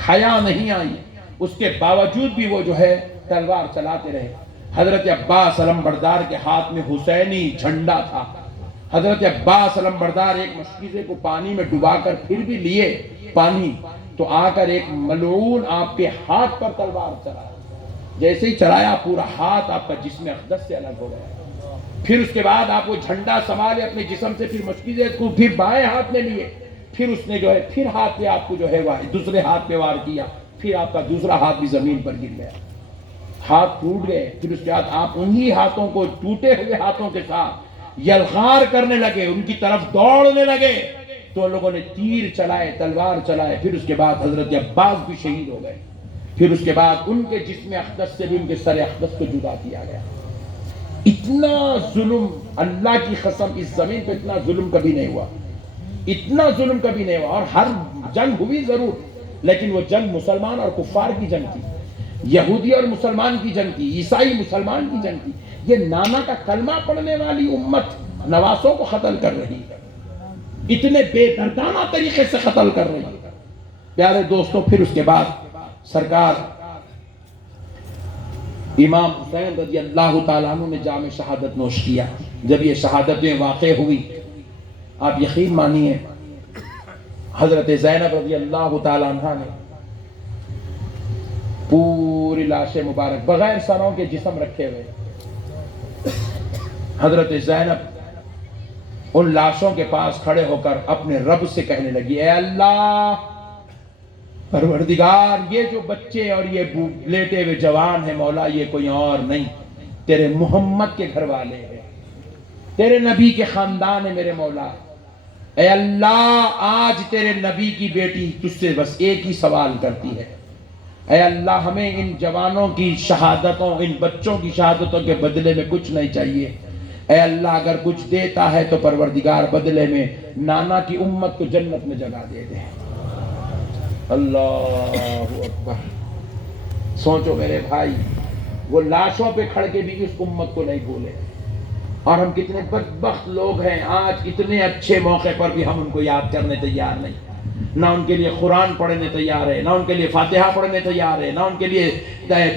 حیا نہیں آئی، اس کے باوجود بھی وہ جو ہے تلوار چلاتے رہے۔ حضرت عباس علمبردار کے ہاتھ میں حسینی جھنڈا تھا، حضرت عباس علمبردار ایک مشکیزے کو پانی میں ڈبا کر پھر بھی لیے پانی، تو آ کر ایک ملعون آپ کے ہاتھ پر تلوار چلایا، جیسے ہی چلایا پورا ہاتھ آپ کا جسم اقدس سے الگ ہو گیا۔ پھر اس کے بعد آپ وہ جھنڈا سنبھالے اپنے جسم سے، پھر مشکیزے کو پھر بائیں ہاتھ میں لیے، پھر اس نے جو ہے پھر ہاتھ پہ آپ کو جو ہے دوسرے ہاتھ پہ وار کیا، پھر آپ کا دوسرا ہاتھ بھی زمین پر گر گیا، ہاتھ ٹوٹ گئے۔ پھر اس کے بعد آپ انہی ہاتھوں کو ٹوٹے ہوئے ہاتھوں کے ساتھ یلغار کرنے لگے، ان کی طرف دوڑنے لگے، تو لوگوں نے تیر چلائے، تلوار چلائے۔ پھر اس کے بعد حضرت عباس بھی شہید ہو گئے۔ پھر اس کے بعد ان کے جسم اقدس سے بھی ان کے سر اقدس کو جدا کیا گیا۔ اتنا ظلم، اللہ کی قسم اس زمین پہ اتنا ظلم کبھی نہیں ہوا، اتنا ظلم کبھی نہیں ہوا۔ اور ہر جنگ ہوئی ضرور، لیکن وہ جنگ مسلمان اور کفار کی جنگ تھی، یہودی اور مسلمان کی جنگ تھی، عیسائی مسلمان کی جنگ تھی۔ یہ نانا کا کلمہ پڑھنے والی امت نواسوں کو قتل کر رہی ہے، اتنے بے دردانہ طریقے سے قتل کر رہی ہے۔ پیارے دوستوں، پھر اس کے بعد سرکار امام حسین رضی اللہ تعالیٰ عنہ نے جام شہادت نوش کیا۔ جب یہ شہادتیں واقع ہوئی، آپ یقین مانیے حضرت زینب رضی اللہ تعالیٰ عنہ نے پوری لاش مبارک بغیر سروں کے جسم رکھے ہوئے، حضرت زینب ان لاشوں کے پاس کھڑے ہو کر اپنے رب سے کہنے لگی، اے اللہ پروردگار، یہ جو بچے اور یہ لیٹے ہوئے جوان ہیں مولا، یہ کوئی اور نہیں، تیرے محمد کے گھر والے ہیں، تیرے نبی کے خاندان ہے میرے مولا۔ اے اللہ، آج تیرے نبی کی بیٹی تجھ سے بس ایک ہی سوال کرتی ہے، اے اللہ ہمیں ان جوانوں کی شہادتوں، ان بچوں کی شہادتوں کے بدلے میں کچھ نہیں چاہیے، اے اللہ اگر کچھ دیتا ہے تو پروردگار بدلے میں نانا کی امت کو جنت میں جگہ دے دے۔ اللہ اکبر۔ سوچو میرے بھائی، وہ لاشوں پہ کھڑ کے بھی اس امت کو نہیں بھولے، اور ہم کتنے بدبخت لوگ ہیں، آج اتنے اچھے موقع پر بھی ہم ان کو یاد کرنے تیار نہیں، نہ ان کے لیے قرآن پڑھنے تیار ہے، نہ ان کے لیے فاتحہ پڑھنے تیار ہے، نہ ان کے لیے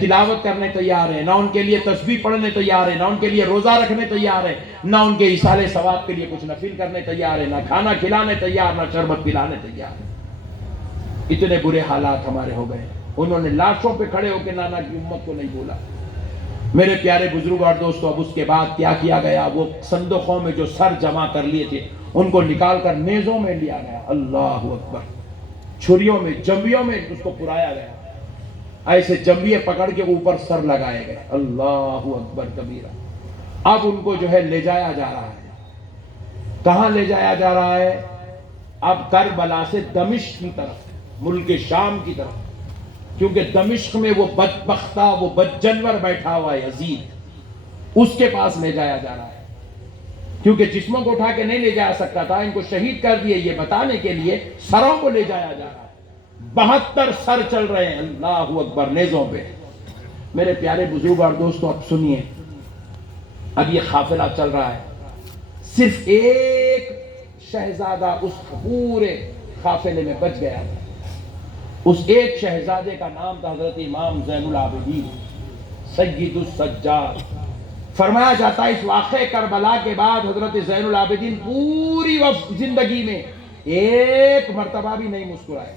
تلاوت کرنے تیار ہے، نہ ان کے لیے تسبیح پڑھنے تیار ہے، نہ ان کے لیے روزہ رکھنے تیار ہے، نہ ان کے ایصال ثواب کے لیے کچھ نفل کرنے تیار ہے، نہ کھانا کھلانے تیار، نہ شربت پلانے تیار ہے۔ اتنے برے حالات ہمارے ہو گئے، انہوں نے لاشوں پہ کھڑے ہو کے نانا کی امت کو نہیں بولا۔ میرے پیارے بزرگ اور دوستو، اب اس کے بعد کیا کیا گیا؟ وہ صندوقوں میں جو سر جمع کر لیے تھے ان کو نکال کر نیزوں میں لیا گیا، اللہ اکبر، چھریوں میں، جنبیوں میں اس کو پرایا گیا، ایسے جنبیے پکڑ کے اوپر سر لگائے گئے، اللہ اکبر کبیرہ۔ اب ان کو جو ہے لے جایا جا رہا ہے. کہاں لے جایا جا رہا ہے؟ اب کربلا سے دمشق کی طرف، ملک شام کی طرف. کیونکہ دمشق میں وہ بدبختہ، وہ بدجنور بیٹھا ہوا ہے یزید، اس کے پاس لے جایا جا رہا ہے. کیونکہ جسموں کو اٹھا کے نہیں لے جا سکتا تھا، ان کو شہید کر دیے، یہ بتانے کے لیے سروں کو لے جایا جا رہا ہے. 72 سر چل رہے ہیں، اللہ اکبر، نیزوں پہ. میرے پیارے بزرگ اور دوستو، اب سنیے، اب یہ قافلہ چل رہا ہے. صرف ایک شہزادہ اس پورے قافلے میں بچ گیا تھا. اس ایک شہزادے کا نام تھا حضرت امام زین العابدین سید السجاد. فرمایا جاتا ہے اس واقعے کربلا کے بعد حضرت زین العابدین پوری زندگی میں ایک مرتبہ بھی نہیں مسکرائے،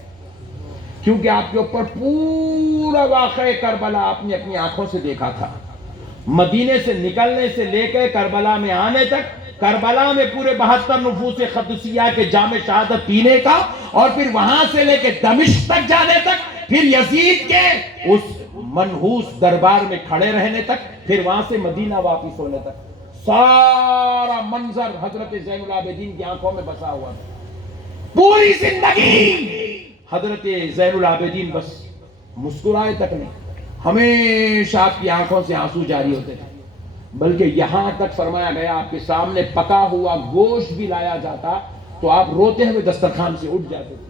کیونکہ آپ کے اوپر پورا واقعہ کربلا آپ نے اپنی آنکھوں سے دیکھا تھا. مدینے سے نکلنے سے لے کے کربلا میں آنے تک، کربلا میں پورے 72 نفوس قدسیہ کے جام شہادت پینے کا، اور پھر وہاں سے لے کے دمشق تک جانے تک، پھر یزید کے اس منحوس دربار میں کھڑے رہنے تک، پھر وہاں سے مدینہ واپس ہونے تک، سارا منظر حضرت زین العابدین کی آنکھوں میں بسا ہوا تھا. پوری زندگی حضرت زین العابدین بس مسکرائے تک نہیں، ہمیشہ آپ کی آنکھوں سے آنسو جاری ہوتے تھے. بلکہ یہاں تک فرمایا گیا آپ کے سامنے پکا ہوا گوشت بھی لایا جاتا تو آپ روتے ہوئے دسترخوان سے اٹھ جاتے تھے.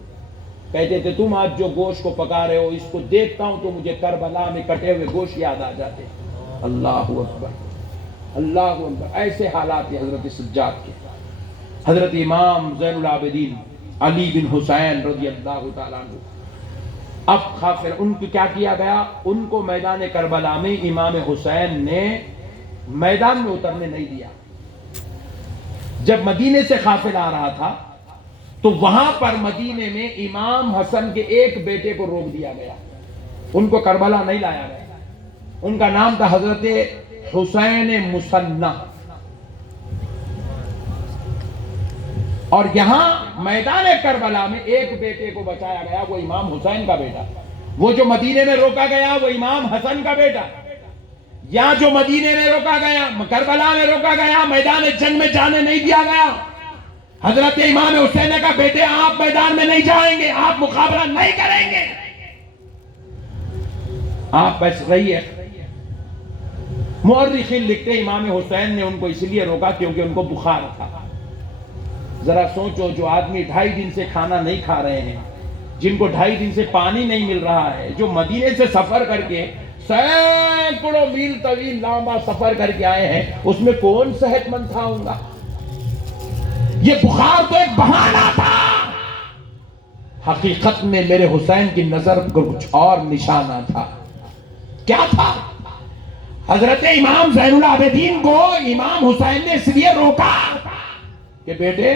کہتے تھے تم آج جو گوشت کو پکا رہے ہو، اس کو دیکھتا ہوں تو مجھے کربلا میں کٹے ہوئے گوشت یاد آ جاتے. اللہ اکبر، اللہ اکبر. ایسے حالات ہیں حضرت سجاد کے. حضرت امام زین العابدین علی بن حسین رضی اللہ تعالیٰ عنہ، اب قافلہ ان کو کیا کیا گیا؟ ان کو میدان کربلا میں امام حسین نے میدان میں اترنے نہیں دیا. جب مدینے سے قافلہ آ رہا تھا تو وہاں پر مدینے میں امام حسن کے ایک بیٹے کو روک دیا گیا، ان کو کربلا نہیں لایا گیا. ان کا نام تھا حضرت حسین مصنع. اور یہاں میدان کربلا میں ایک بیٹے کو بچایا گیا، وہ امام حسین کا بیٹا. وہ جو مدینے میں روکا گیا وہ امام حسن کا بیٹا. یا جو مدینے میں روکا گیا، کربلا میں روکا گیا، میدان جنگ میں جانے نہیں دیا گیا. حضرت امام حسین کا بیٹے آپ میدان میں نہیں جائیں گے، آپ مقابلہ نہیں کریں گے، آپ بس رہیے. مورخین لکھتے ہیں امام حسین نے ان کو اس لیے روکا کیونکہ ان کو بخار تھا. ذرا سوچو، جو آدمی 2.5 دن سے کھانا نہیں کھا رہے ہیں، جن کو 2.5 دن سے پانی نہیں مل رہا ہے، جو مدینے سے سفر کر کے سینکڑوں میل طویل لمبا سفر کر کے آئے ہیں، اس میں کون صحت مند تھا ہوں گا؟ یہ بخار تو ایک بہانہ تھا. حقیقت میں میرے حسین کی نظر کو کچھ اور نشانہ تھا. کیا تھا؟ حضرت امام زین العابدین کو امام حسین نے اس لیے روکا کہ بیٹے،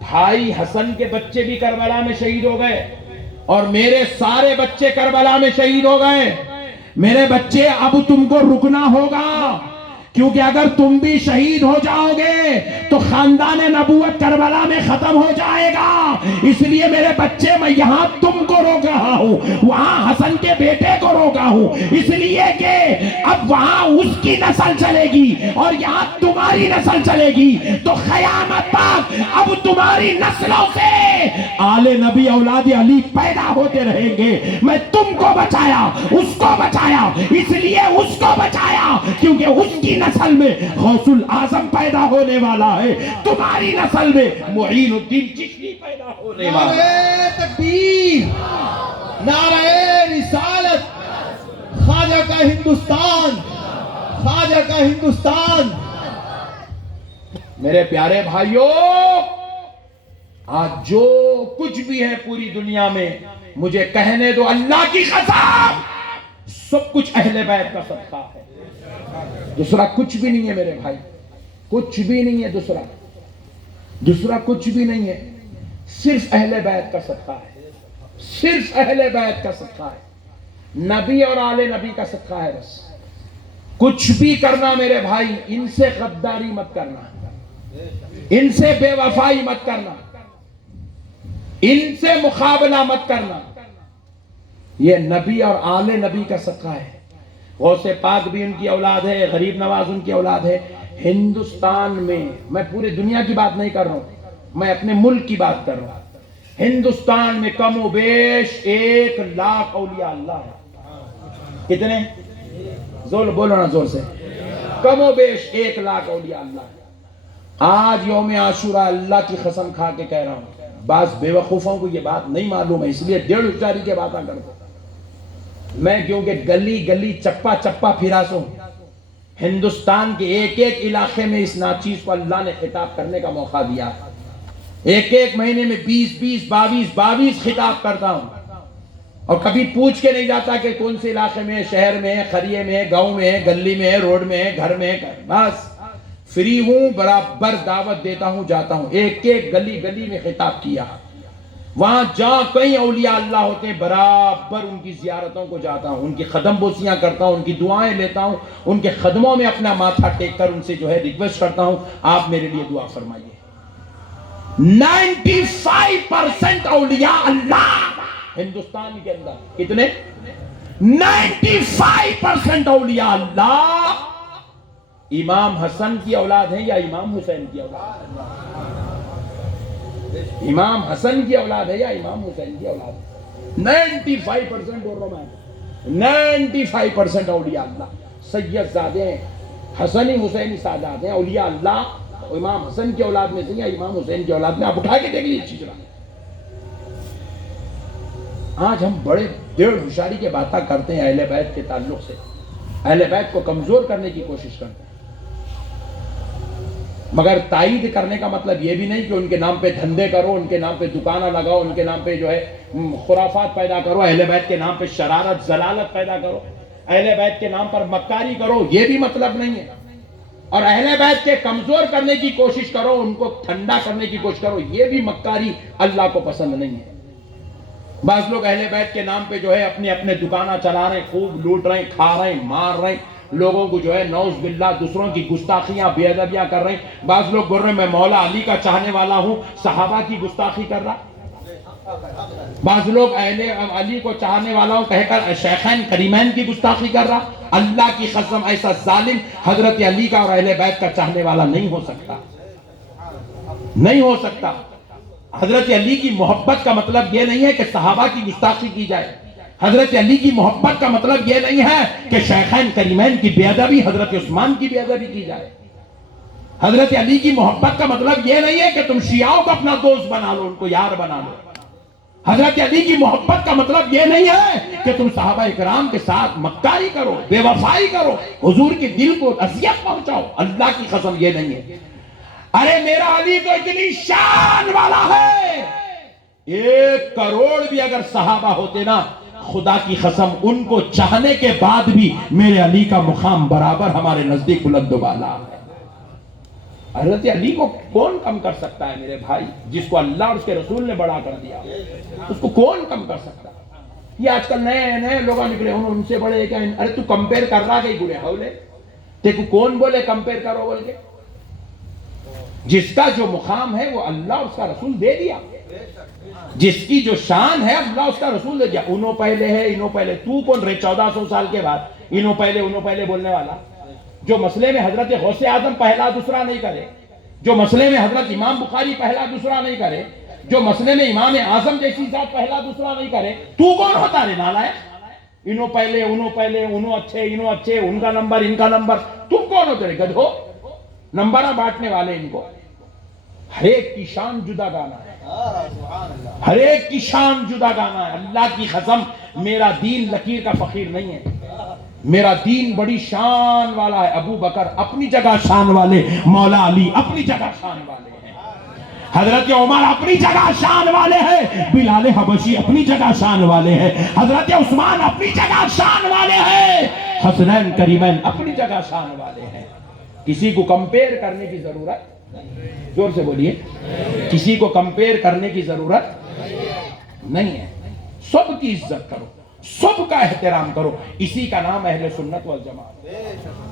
بھائی حسن کے بچے بھی کربلا میں شہید ہو گئے اور میرے سارے بچے کربلا میں شہید ہو گئے. میرے بچے، اب تم کو رکنا ہوگا، کیونکہ اگر تم بھی شہید ہو جاؤ گے تو خاندان نبوت کربلا میں ختم ہو جائے گا. اس لیے میرے بچے، میں یہاں تم کو روک رہا ہوں، وہاں حسن کے بیٹے کو روکا ہوں، اس لیے کہ اب وہاں اس کی نسل چلے گی اور یہاں تمہاری نسل چلے گی. تو قیامت تک اب تمہاری نسلوں سے آل نبی اولاد علی پیدا ہوتے رہیں گے. میں تم کو بچایا، اس کو بچایا، اس لیے اس کو بچایا کیونکہ اس کی نسل میں غوث الاعظم پیدا ہونے والا ہے، تمہاری نسل میں معین الدین چشتی پیدا ہونے والا ہے. نعرہ تکبیر، نعرہ رسالت، خواجہ کا ہندوستان، خواجہ کا ہندوستان. میرے پیارے بھائیوں، آج جو کچھ بھی ہے پوری دنیا میں، مجھے کہنے دو اللہ کی قسم، سب کچھ اہل بیت کا صدقہ ہے. دوسرا کچھ بھی نہیں ہے میرے بھائی، کچھ بھی نہیں ہے. دوسرا کچھ بھی نہیں ہے، صرف اہل بیت کا صدقہ ہے، صرف اہل بیت کا صدقہ ہے، نبی اور آل نبی کا صدقہ ہے. بس کچھ بھی کرنا میرے بھائی، ان سے غداری مت کرنا، ان سے بے وفائی مت کرنا، ان سے مقابلہ مت کرنا. یہ نبی اور آل نبی کا صدقہ ہے. غوث پاک بھی ان کی اولاد ہے، غریب نواز ان کی اولاد ہے. ہندوستان میں پورے دنیا کی بات نہیں کر رہا ہوں، میں اپنے ملک کی بات کر رہا ہوں. ہندوستان میں کم و بیش 1,00,000 اولیاء اللہ ہے. کتنے؟ زور بولو نا زور سے. کم و بیش 1,00,000 اولیاء اللہ ہے. آج یوم عاشورہ اللہ کی قسم کھا کے کہہ رہا ہوں، بعض بے وقوفوں کو یہ بات نہیں معلوم ہے، اس لیے 1.5 ہوشیاری کے باتیں کرتا ہوں میں، کیونکہ گلی گلی چپا چپا پھرا سو. ہندوستان کے ایک ایک علاقے میں اس ناچیز کو اللہ نے خطاب کرنے کا موقع دیا. ایک ایک مہینے میں 20 22 خطاب کرتا ہوں، اور کبھی پوچھ کے نہیں جاتا کہ کون سے علاقے میں، شہر میں، قریے میں، گاؤں میں، گلی میں، روڈ میں، گھر میں. بس فری ہوں، برابر دعوت دیتا ہوں، جاتا ہوں. ایک ایک گلی گلی میں خطاب کیا. وہاں جہاں کئی اولیاء اللہ ہوتے ہیں برابر ان کی زیارتوں کو جاتا ہوں، ان کی قدم بوسیاں کرتا ہوں، ان کی دعائیں لیتا ہوں، ان کے قدموں میں اپنا ماتھا ٹیک کر ان سے جو ہے ریکویسٹ کرتا ہوں آپ میرے لیے دعا فرمائیے. 95% اولیاء اللہ ہندوستان کے اندر. کتنے؟ 95% اولیاء اللہ امام حسن کی اولاد ہیں یا امام حسین کی اولاد؟ امام حسن کی اولاد ہے یا امام حسین کی اولاد ہے؟ 95% بول رہا ہوں میں. 95% اولیاء اللہ سید زادے ہیں، حسنی حسینی سادات ہیں. اولیاء اللہ امام حسن کی اولاد میں سے یا امام حسین کی اولاد میں؟ آپ اٹھا کے دیکھ لیجیے چیز. آج ہم بڑے 1.5 ہوشیاری کے باتیں کرتے ہیں اہل بیت کے تعلق سے، اہل بیت کو کمزور کرنے کی کوشش کرتے ہیں، مگر تائید کرنے کا مطلب یہ بھی نہیں کہ ان کے نام پہ دھندے کرو، ان کے نام پہ دکانہ لگاؤ، ان کے نام پہ جو ہے خرافات پیدا کرو، اہل بیت کے نام پہ شرارت ضلالت پیدا کرو، اہل بیت کے نام پر مکاری کرو، یہ بھی مطلب نہیں ہے. اور اہل بیت کے کمزور کرنے کی کوشش کرو، ان کو ٹھنڈا کرنے کی کوشش کرو، یہ بھی مکاری اللہ کو پسند نہیں ہے. بعض لوگ اہل بیت کے نام پہ جو ہے اپنے اپنے دکانہ چلا رہے ہیں، خوب لوٹ رہے ہیں، کھا رہے ہیں، مار رہے ہیں لوگوں کو، جو ہے نعوذ باللہ دوسروں کی گستاخیاں بے ادبیاں کر رہے ہیں. بعض لوگ بول رہے ہیں میں مولا علی کا چاہنے والا ہوں، صحابہ کی گستاخی کر رہا. بعض لوگ اہل علی کو چاہنے والا ہوں کہہ کر شیخین کریمین کی گستاخی کر رہا. اللہ کی قسم ایسا ظالم حضرت علی کا اور اہل بیت کا چاہنے والا نہیں ہو سکتا، نہیں ہو سکتا. حضرت علی کی محبت کا مطلب یہ نہیں ہے کہ صحابہ کی گستاخی کی جائے. حضرت علی کی محبت کا مطلب یہ نہیں ہے کہ شیخین کریمین کی بے ادبی، حضرت عثمان کی بے ادبی کی جائے. حضرت علی کی محبت کا مطلب یہ نہیں ہے کہ تم شیعوں کو اپنا دوست بنا لو، ان کو یار بنا لو. حضرت علی کی محبت کا مطلب یہ نہیں ہے کہ تم صحابہ اکرام کے ساتھ مکاری کرو، بے وفائی کرو، حضور کے دل کو اذیت پہنچاؤ. اللہ کی قسم یہ نہیں ہے. ارے میرا علی تو اتنی شان والا ہے، 1 کروڑ بھی اگر صحابہ ہوتے نا، خدا کی قسم ان کو چاہنے کے بعد بھی میرے علی کا مقام برابر ہمارے نزدیک بلند و بالا ہے. حضرت علی کو کون کم کر سکتا ہے میرے بھائی؟ جس کو اللہ اور اس کے رسول نے بڑا کر دیا اس کو کون کم کر سکتا ہے؟ یہ آج کل نئے لوگ نکلے ان سے بڑے کیا. ارے تو کمپیر کر رہا کہ گرے ہولے دیکھو کون بولے کمپیر کرو بول کے؟ جس کا جو مقام ہے وہ اللہ اور اس کا رسول دے دیا، جس کی جو شان ہے اللہ اس کا رسول دے دیا. انہوں پہلے ہے انہوں پہلے، تو کون رہے 1400 سال کے بعد انہوں پہلے بولنے والا؟ جو مسئلے میں حضرت غوث اعظم پہلا دوسرا نہیں کرے، جو مسئلے میں حضرت امام بخاری پہلا دوسرا نہیں کرے، جو مسئلے میں امام اعظم جیسی ذات پہلا دوسرا نہیں کرے، تو کون ہوتا رے نالائق؟ انہوں پہلے انہوں اچھے، ان کا نمبر، تم کون ہوتے رے گدھو؟ نمبرہ بانٹنے والے ان کو. ہر ایک کی شان جدا گانا ہے، ہر ایک کی شان جدا گانا ہے. اللہ کی قسم میرا دین لکیر کا فقیر نہیں ہے، میرا دین بڑی شان والا ہے. ابو بکر اپنی جگہ شان والے، مولا علی اپنی جگہ شان والے ہیں، حضرت عمر اپنی جگہ شان والے ہیں، بلال حبشی اپنی جگہ شان والے ہیں، حضرت عثمان اپنی جگہ شان والے ہیں، حسنین کریمین اپنی جگہ شان والے ہیں. کسی کو کمپیر کرنے کی ضرورت، زور سے بولیے، کسی کو کمپیر کرنے کی ضرورت نہیں ہے. سب کی عزت کرو، سب کا احترام کرو. اسی کا نام اہل سنت والجماعت.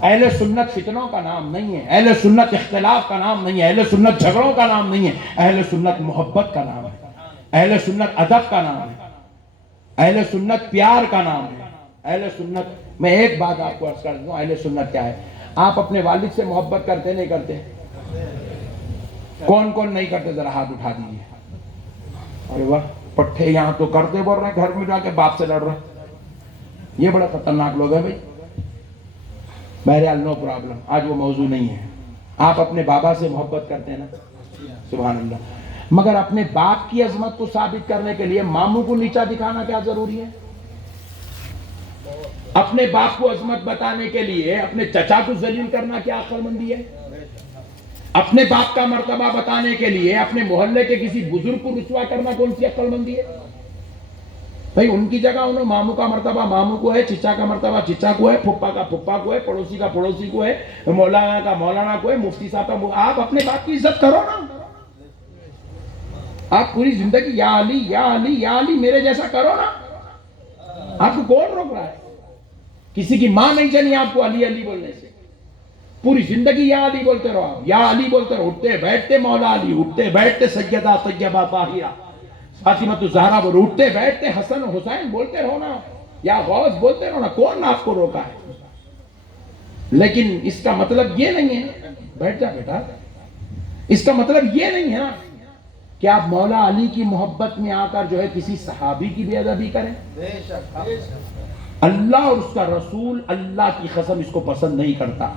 اہل سنت فتنوں کا نام نہیں ہے، اہل سنت اختلاف کا نام نہیں ہے، اہل سنت جھگڑوں کا نام نہیں ہے، اہل سنت محبت کا نام ہے، اہل سنت ادب کا نام ہے، اہل سنت پیار کا نام ہے، اہل سنت میں ایک بات آپ کو عرض کر دوں، اہل سنت کیا ہے، آپ اپنے والد سے محبت کرتے نہیں کرتے؟ کون کون نہیں کرتے؟ ذرا ہاتھ اٹھا دیجیے. ارے واہ، پٹھے یہاں تو کرتے بول رہے ہیں، گھر میں جا کے باپ سے لڑ رہے ہیں. یہ بڑا خطرناک لوگ ہیں بھائی. بہرحال نو پرابلم، آج وہ موضوع نہیں ہے. آپ اپنے بابا سے محبت کرتے ہیں نا؟ سبحان اللہ. مگر اپنے باپ کی عظمت کو ثابت کرنے کے لیے ماموں کو نیچا دکھانا کیا ضروری ہے؟ اپنے باپ کو عظمت بتانے کے لیے اپنے چچا کو ذلیل کرنا کیا عقل مندی ہے؟ اپنے باپ کا مرتبہ بتانے کے لیے اپنے محلے کے کسی بزرگ کو رسوا کرنا کون سی عقل مندی ہے؟ بھائی ان کی جگہ انہوں ماموں کا مرتبہ ماموں کو ہے، چچا کا مرتبہ چچا کو ہے، پھپھا کا پھپھا کو ہے، پڑوسی کا پڑوسی کو ہے، مولانا کا مولانا کو ہے، مفتی صاحب کا. آپ اپنے باپ کی عزت کرو نا. آپ پوری زندگی یا علی یا علی یا علی میرے جیسا کرو نا. آپ کو کون روک رہا ہے؟ کسی کی ماں نہیں چلی آپ کو علی علی بولنے سے. پوری زندگی یا علی بولتے رہو. آپ یا علی بولتے رہو، اٹھتے بیٹھتے مولا علی، اٹھتے بیٹھتے سیدہ طیبہ طاہرہ فاطمہ الزہرا بولو، اٹھتے بیٹھتے حسن حسین بولتے رہو نا، یا غوث بولتے رہو نا. کون آپ کو روکا ہے؟ لیکن اس کا مطلب یہ نہیں ہے، بیٹھ جا بیٹا، اس کا مطلب یہ نہیں ہے نا کہ آپ مولا علی کی محبت میں آ کر جو ہے کسی صحابی کی بے ادبی کریں. اللہ اور اس کا رسول اللہ کی قسم اس کو پسند نہیں کرتا.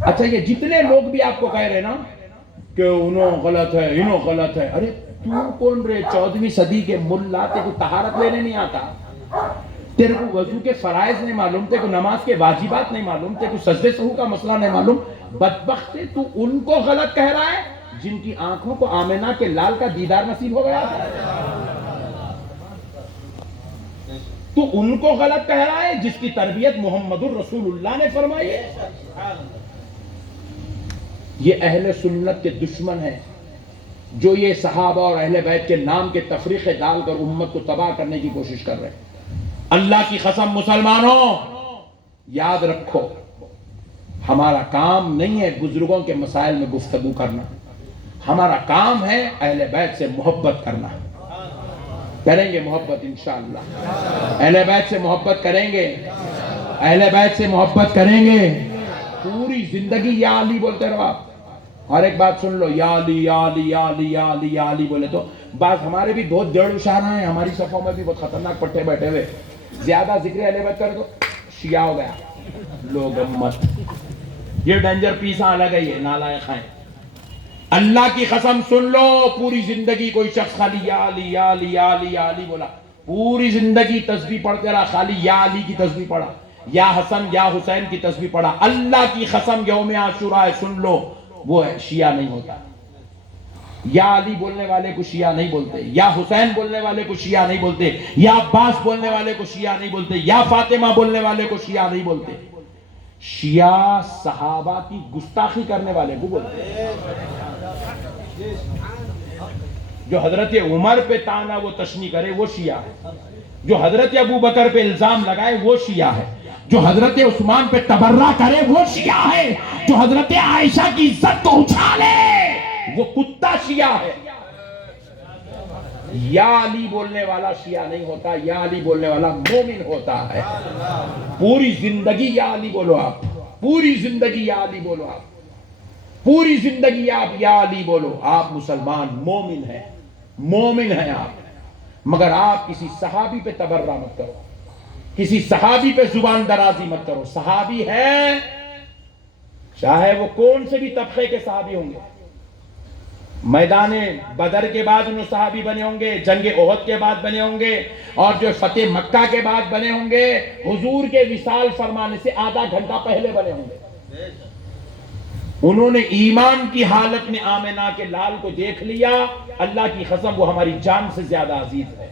اچھا یہ جتنے لوگ بھی آپ کو کہہ رہے نا کہ انہوں غلط ہے انہوں غلط ہے، ارے تو کون رے 14ویں صدی کے ملا؟ تیرے کو طہارت لینے نہیں آتا، تیرے کو وضو کے فرائض نہیں معلوم، تیرے کو نماز کے واجبات نہیں معلوم، تیرے کو سجدے سہو کا مسئلہ نہیں معلوم. بدبخت ہے تو ان کو غلط کہہ رہا ہے جن کی آنکھوں کو آمنہ کے لال کا دیدار نصیب ہو گیا تھا. تو ان کو غلط کہہ رہا ہے جس کی تربیت محمد الرسول اللہ نے فرمائی ہے. یہ اہل سنت کے دشمن ہیں جو یہ صحابہ اور اہل بیت کے نام کے تفریقے ڈال کر امت کو تباہ کرنے کی کوشش کر رہے ہیں. اللہ کی قسم مسلمانوں یاد رکھو، ہمارا کام نہیں ہے بزرگوں کے مسائل میں گفتگو کرنا، ہمارا کام ہے اہل بیت سے محبت کرنا. کریں گے محبت انشاءاللہ، اہل بیت سے محبت کریں گے، اہل بیت سے محبت کریں گے. پوری زندگی یا علی بولتے رہو. آپ ہر ایک بات سن لو، یا علی یا علی یا علی یا علی یا علی بولے تو بعض ہمارے بھی بہت جڑ اشارہ ہیں، ہماری صفوں میں بھی بہت خطرناک پٹھے بیٹھے ہوئے. زیادہ ذکر اہل بیت کر دو شیعہ ہو گیا. لوگ امت یہ ڈینجر پیسا الگ ہے، یہ نالائق ہیں. اللہ کی قسم سن لو، پوری زندگی کوئی شخص خالی یا علی یا علی یا علی یا علی بولا، پوری زندگی تسبیح پڑھتے رہا، خالی یا علی کی تسبیح پڑھا، یا حسن یا حسین کی تسبیح پڑھا. اللہ کی قسم یوم عاشوراء ہے، سن لو، وہ ہے شیعہ نہیں ہوتا. یا علی بولنے والے کو شیعہ نہیں بولتے، یا حسین بولنے والے کو شیعہ نہیں بولتے، یا عباس بولنے والے کو شیعہ نہیں بولتے، یا فاطمہ بولنے والے کو شیعہ نہیں بولتے. شیعہ صحابہ کی گستاخی کرنے والے کو بولتے. جو حضرت عمر پہ تانا وہ تشنیع کرے وہ شیعہ ہے، جو حضرت ابو بکر پہ الزام لگائے وہ شیعہ ہے، جو حضرت عثمان پہ تبرہ کرے وہ شیعہ ہے، جو حضرت عائشہ کی عزت کو اچھالے وہ کتا شیعہ ہے. یا علی بولنے والا شیعہ نہیں ہوتا، یا علی بولنے والا مومن ہوتا ہے. پوری زندگی یا علی بولو. آپ پوری زندگی یا علی بولو. آپ پوری زندگی آپ یا علی بولو. آپ مسلمان مومن ہیں، مومن ہیں آپ. مگر آپ کسی صحابی پہ تبرہ مت کرو، کسی صحابی پہ زبان درازی مت کرو. صحابی ہے چاہے وہ کون سے بھی طبقے کے صحابی ہوں گے، میدان بدر کے بعد انہوں صحابی بنے ہوں گے، جنگ احد کے بعد بنے ہوں گے، اور جو فتح مکہ کے بعد بنے ہوں گے، حضور کے وصال فرمانے سے آدھا گھنٹہ پہلے بنے ہوں گے. انہوں نے ایمان کی حالت میں آمنہ کے لال کو دیکھ لیا. اللہ کی قسم وہ ہماری جان سے زیادہ عزیز ہے.